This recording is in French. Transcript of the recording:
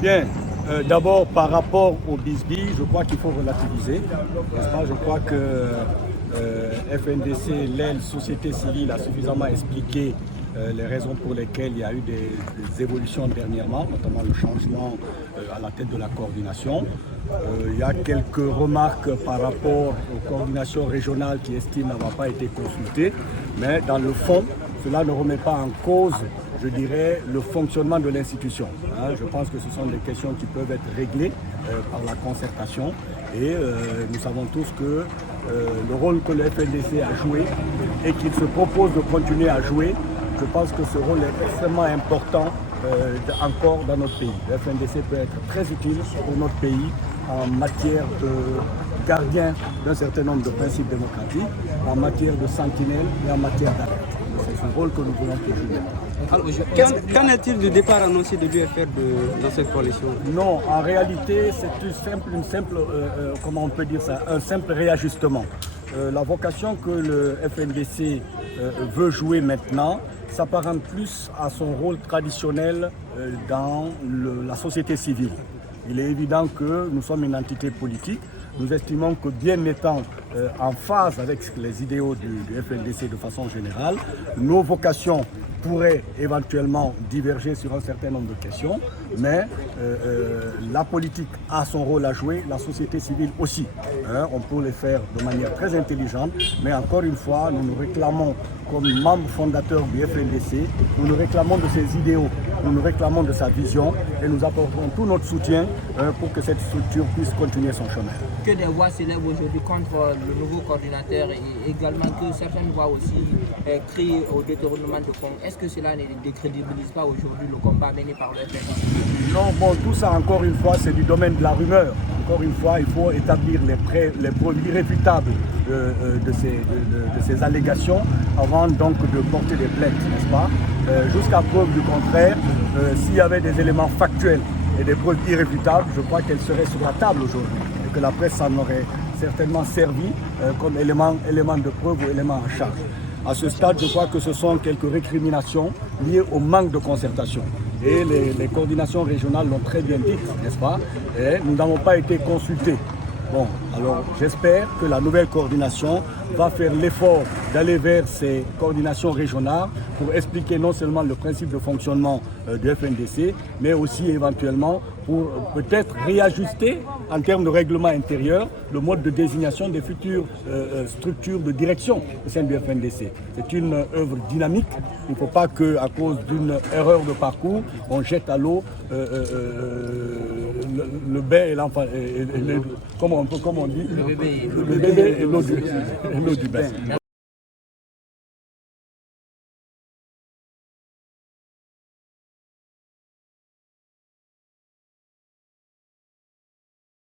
Bien, d'abord par rapport au BISBI, je crois qu'il faut relativiser. N'est-ce pas? Je crois que FNDC, l'aile société civile, a suffisamment expliqué les raisons pour lesquelles il y a eu des évolutions dernièrement, notamment le changement à la tête de la coordination. Il y a quelques remarques par rapport aux coordinations régionales qui estiment n'avoir pas été consultées, mais dans le fond, cela ne remet pas en cause, je dirais, le fonctionnement de l'institution. Je pense que ce sont des questions qui peuvent être réglées par la concertation et nous savons tous que le rôle que le FNDC a joué et qu'il se propose de continuer à jouer, je pense que ce rôle est extrêmement important encore dans notre pays. Le FNDC peut être très utile pour notre pays en matière de gardien d'un certain nombre de principes démocratiques, en matière de sentinelle et en matière d'alerte. C'est ce rôle que nous voulons toujours. Qu'en est-il du départ annoncé de l'UFR dans cette coalition? Non, en réalité, c'est comment on peut dire ça, un simple réajustement. La vocation que le FNDC veut jouer maintenant s'apparente plus à son rôle traditionnel dans la société civile. Il est évident que nous sommes une entité politique. Nous estimons que bien étant en phase avec les idéaux du FNDC de façon générale, nos vocations pourraient éventuellement diverger sur un certain nombre de questions, mais la politique a son rôle à jouer, la société civile aussi. On peut les faire de manière très intelligente, mais encore une fois, nous nous réclamons comme membres fondateurs du FNDC, nous nous réclamons de ses idéaux, nous nous réclamons de sa vision et nous apporterons tout notre soutien pour que cette structure puisse continuer son chemin. Que des voix s'élèvent aujourd'hui contre le nouveau coordinateur et également que certaines voix aussi crient au détournement de fonds. Est-ce que cela ne décrédibilise pas aujourd'hui le combat mené par le FNDC? Non, bon, tout ça encore une fois c'est du domaine de la rumeur. Encore une fois, il faut établir les preuves irréfutables de ces allégations avant donc de porter des plaintes, n'est-ce pas? Jusqu'à preuve du contraire, s'il y avait des éléments factuels et des preuves irréfutables, je crois qu'elles seraient sur la table aujourd'hui et que la presse s'en aurait certainement servi comme élément de preuve ou élément en charge. À ce stade, je crois que ce sont quelques récriminations liées au manque de concertation. Et les coordinations régionales l'ont très bien dit, n'est-ce pas? Et nous n'avons pas été consultés. Bon, alors j'espère que la nouvelle coordination va faire l'effort d'aller vers ces coordinations régionales pour expliquer non seulement le principe de fonctionnement du FNDC, mais aussi éventuellement pour peut-être réajuster en termes de règlement intérieur le mode de désignation des futures structures de direction au sein du FNDC. C'est une œuvre dynamique. Il ne faut pas qu'à cause d'une erreur de parcours, on jette à l'eau le bain et l'enfant, comment on dit, le bébé et l'eau du bain.